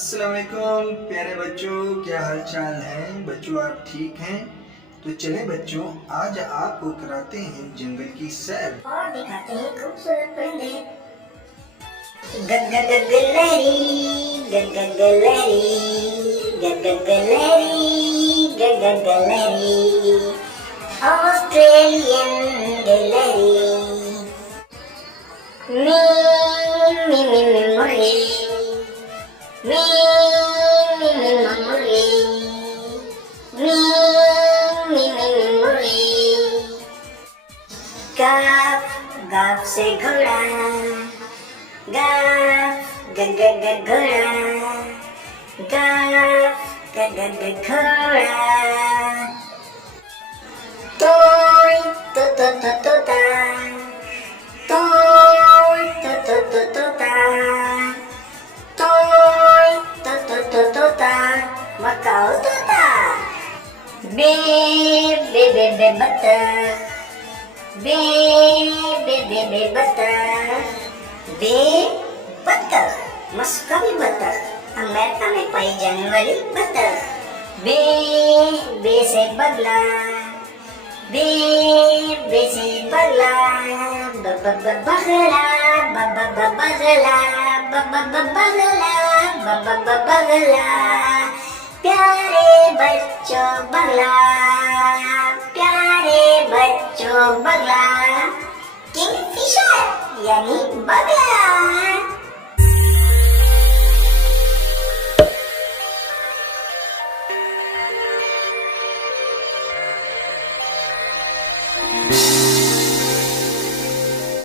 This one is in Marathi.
अस्सलाम वालेकुम प्यारे बच्चों, क्या हाल चाल है बच्चों? आप ठीक हैं? तो चलें बच्चों, आज आपको कराते हैं जंगल की सैर और दिखाते हैं खूबसूरत परिंदे। गगगगलहरी, गगगगलहरी, गगगगलहरी, गगगगलहरी, ऑस्ट्रेलियन गिलहरी। मी मी मी मी मुर्गी, मी मी मी मी मुर्गी, मी मी मी मी मुर्गी। गाफ गाफ से घोड़ा, गाफ गग गग घोड़ा, गाफ गग गग घोड़ा। तोय तो तोता, तोय तो तोता, तोय तो तोता, मकाओ तोता। बे बे बे बे बतख, बे बे बे बे बतख, बे बतख, मस्करी बतख, अमेरिका में पाई जाने वाली बतख। बे बे से बगला, बे बे से बगला, ब ब ब बगला, ब ब ब बगला, ब ब ब बगला, ब ब ब बगला। प्यारे बच्चों बगला, प्यारे बच्चों बगला, किंगफिशर यानी बगला।